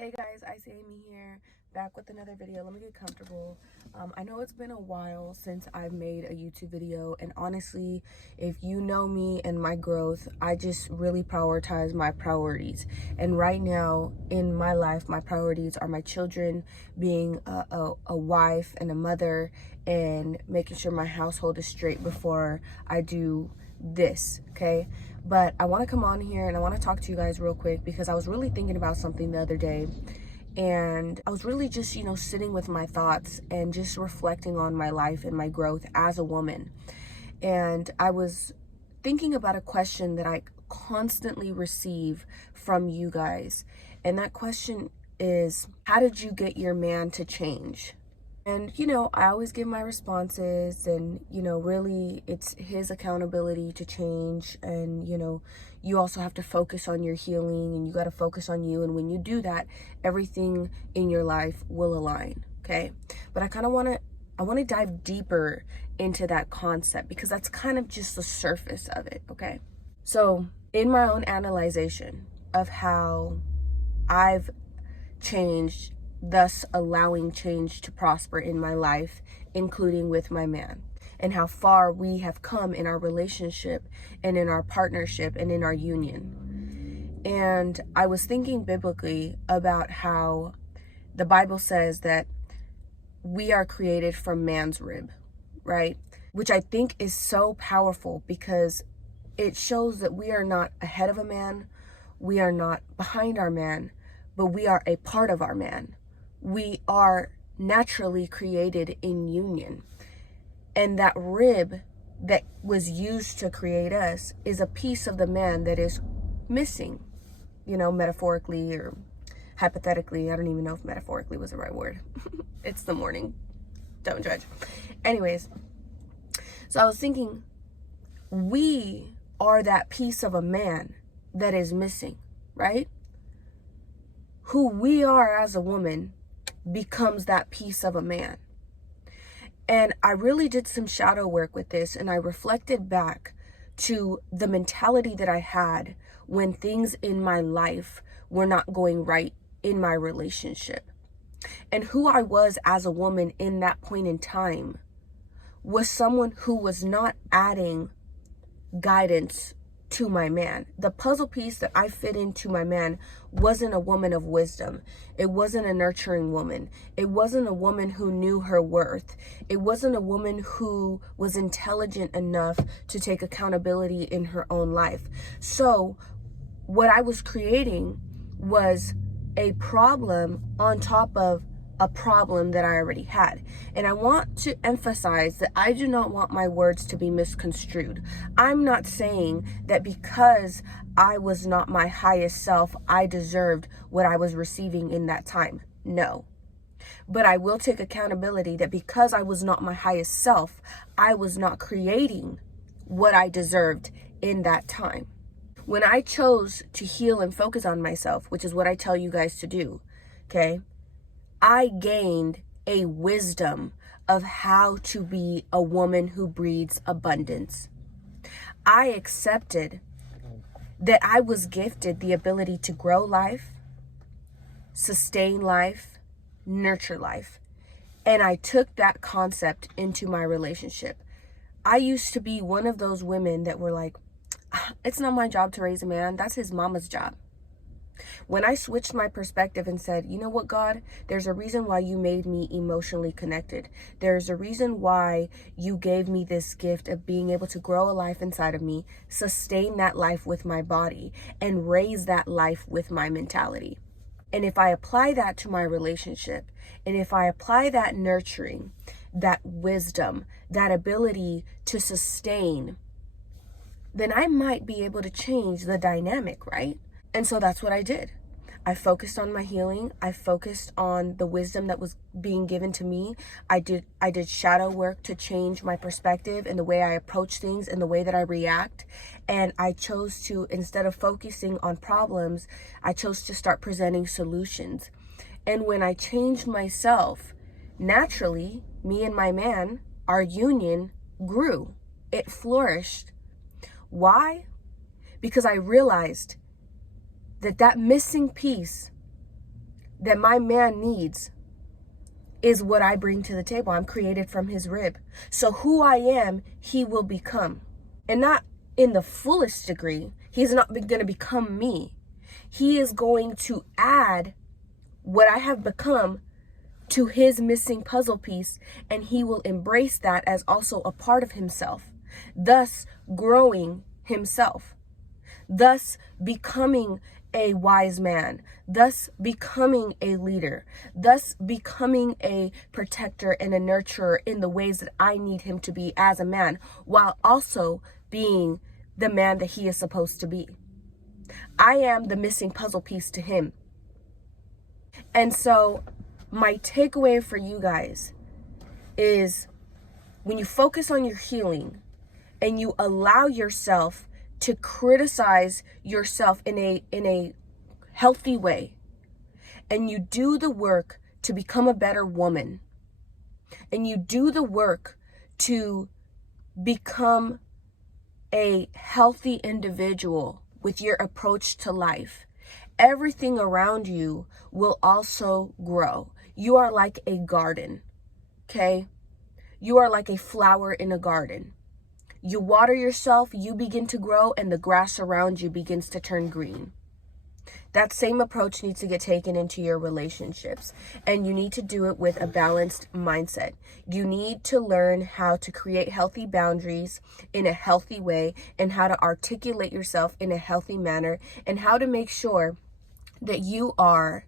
Hey guys, Ice Amy here, back with another video. Let me get comfortable. I know it's been a while since I've made a YouTube video, and honestly, if you know me and my growth, I just really prioritize my priorities. And right now in my life, my priorities are my children, being a wife and a mother, and making sure my household is straight before I do this, okay? But I want to come on here and I want to talk to you guys real quick because I was really thinking about something the other day, and I was really just, sitting with my thoughts and just reflecting on my life and my growth as a woman. And I was thinking about a question that I constantly receive from you guys. And that question is, how did you get your man to change? And, I always give my responses, and, really it's his accountability to change. And, you also have to focus on your healing, and you got to focus on you. And when you do that, everything in your life will align. Okay. But I want to dive deeper into that concept because that's kind of just the surface of it. Okay. So in my own analyzation of how I've changed, thus allowing change to prosper in my life, including with my man, and how far we have come in our relationship and in our partnership and in our union. And I was thinking biblically about how the Bible says that we are created from man's rib, right? Which I think is so powerful because it shows that we are not ahead of a man, we are not behind our man, but we are a part of our man. We are naturally created in union. And that rib that was used to create us is a piece of the man that is missing, metaphorically or hypothetically. I don't even know if metaphorically was the right word. It's the morning. Don't judge. Anyways, so I was thinking, we are that piece of a man that is missing, right? Who we are as a woman becomes that piece of a man. And I really did some shadow work with this, and I reflected back to the mentality that I had when things in my life were not going right in my relationship. And who I was as a woman in that point in time was someone who was not adding guidance to my man. The puzzle piece that I fit into my man wasn't a woman of wisdom. It wasn't a nurturing woman. It wasn't a woman who knew her worth. It wasn't a woman who was intelligent enough to take accountability in her own life. So what I was creating was a problem on top of a problem that I already had. And I want to emphasize that I do not want my words to be misconstrued. I'm not saying that because I was not my highest self, I deserved what I was receiving in that time. No. But I will take accountability that because I was not my highest self, I was not creating what I deserved in that time. When I chose to heal and focus on myself, which is what I tell you guys to do, okay, I gained a wisdom of how to be a woman who breeds abundance. I accepted that I was gifted the ability to grow life, sustain life, nurture life. And I took that concept into my relationship. I used to be one of those women that were like, it's not my job to raise a man, that's his mama's job. When I switched my perspective and said, you know what, God, there's a reason why you made me emotionally connected. There's a reason why you gave me this gift of being able to grow a life inside of me, sustain that life with my body, and raise that life with my mentality. And if I apply that to my relationship, and if I apply that nurturing, that wisdom, that ability to sustain, then I might be able to change the dynamic, right? And so that's what I did. I focused on my healing. I focused on the wisdom that was being given to me. I did shadow work to change my perspective and the way I approach things and the way that I react. And I chose to, instead of focusing on problems, I chose to start presenting solutions. And when I changed myself, naturally, me and my man, our union grew. It flourished. Why? Because I realized that missing piece that my man needs is what I bring to the table. I'm created from his rib. So who I am, he will become. And not in the fullest degree. He's not going to become me. He is going to add what I have become to his missing puzzle piece, and he will embrace that as also a part of himself, thus growing himself, thus becoming a wise man, thus becoming a leader, thus becoming a protector and a nurturer in the ways that I need him to be as a man, while also being the man that he is supposed to be. I am the missing puzzle piece to him. And so my takeaway for you guys is, when you focus on your healing and you allow yourself to criticize yourself in a healthy way, and you do the work to become a better woman, and you do the work to become a healthy individual with your approach to life, everything around you will also grow. You are like a garden, okay? You are like a flower in a garden. You water yourself, you begin to grow, and the grass around you begins to turn green. That same approach needs to get taken into your relationships, and you need to do it with a balanced mindset. You need to learn how to create healthy boundaries in a healthy way, and how to articulate yourself in a healthy manner, and how to make sure that you are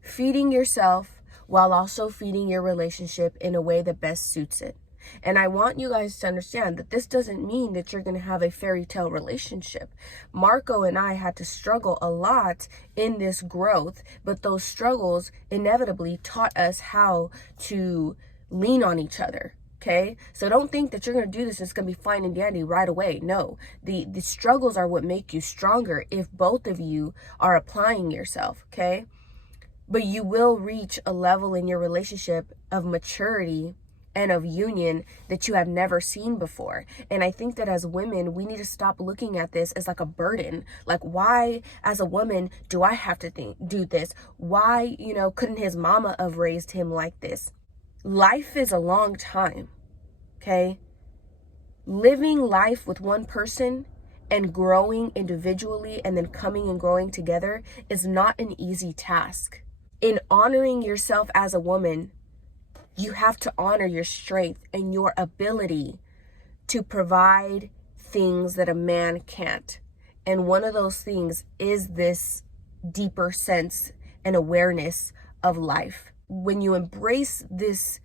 feeding yourself while also feeding your relationship in a way that best suits it. And I want you guys to understand that this doesn't mean that you're going to have a fairy tale relationship. Marco and I had to struggle a lot in this growth, but those struggles inevitably taught us how to lean on each other. Okay, so don't think that you're going to do this and it's going to be fine and dandy right away. No, the struggles are what make you stronger if both of you are applying yourself. Okay, but you will reach a level in your relationship of maturity and of union that you have never seen before. And I think that as women, we need to stop looking at this as like a burden. Like, why as a woman do I have to do this? Why, couldn't his mama have raised him like this? Life is a long time, okay? Living life with one person and growing individually and then coming and growing together is not an easy task. In honoring yourself as a woman, you have to honor your strength and your ability to provide things that a man can't. And one of those things is this deeper sense and awareness of life. When you embrace this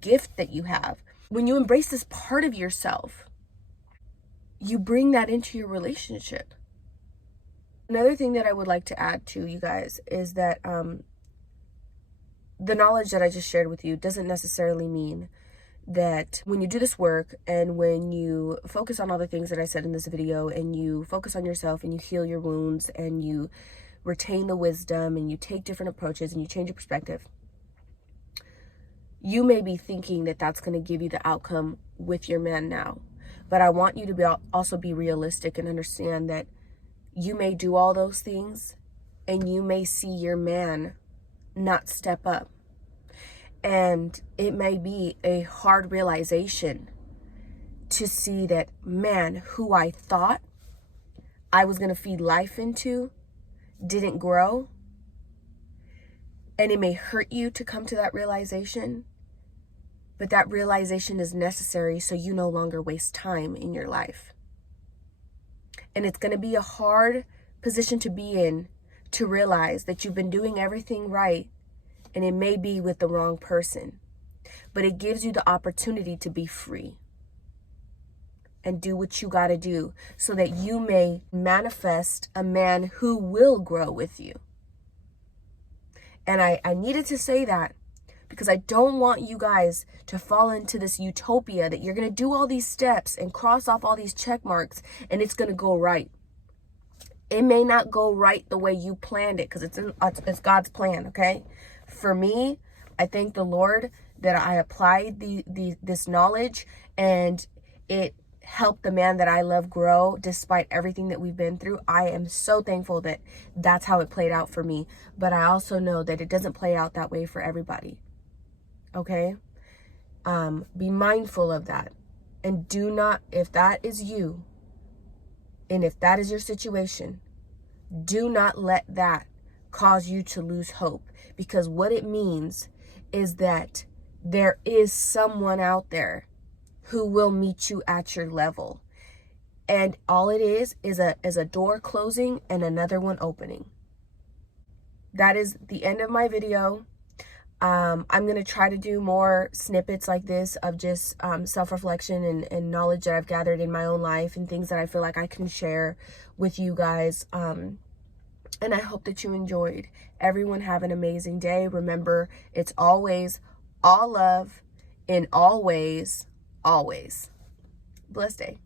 gift that you have, when you embrace this part of yourself, you bring that into your relationship. Another thing that I would like to add to you guys is that the knowledge that I just shared with you doesn't necessarily mean that when you do this work and when you focus on all the things that I said in this video, and you focus on yourself and you heal your wounds and you retain the wisdom and you take different approaches and you change your perspective, you may be thinking that that's going to give you the outcome with your man now. But I want you to also be realistic and understand that you may do all those things and you may see your man not step up. And it may be a hard realization to see that, man, who I thought I was going to feed life into didn't grow. And it may hurt you to come to that realization, but that realization is necessary so you no longer waste time in your life. And it's going to be a hard position to be in, to realize that you've been doing everything right and it may be with the wrong person. But it gives you the opportunity to be free and do what you got to do so that you may manifest a man who will grow with you. And I needed to say that because I don't want you guys to fall into this utopia that you're going to do all these steps and cross off all these check marks and it's going to go right. It may not go right the way you planned it because it's God's plan, okay? For me, I thank the Lord that I applied this knowledge and it help the man that I love grow despite everything that we've been through. I am so thankful that that's how it played out for me. But I also know that it doesn't play out that way for everybody. Okay? Be mindful of that. And do not, if that is you, and if that is your situation, do not let that cause you to lose hope. Because what it means is that there is someone out there who will meet you at your level. And all it is a door closing and another one opening. That is the end of my video. I'm going to try to do more snippets like this of just self-reflection and knowledge that I've gathered in my own life and things that I feel like I can share with you guys. And I hope that you enjoyed. Everyone have an amazing day. Remember, it's always all love in all ways, always. Blessed day.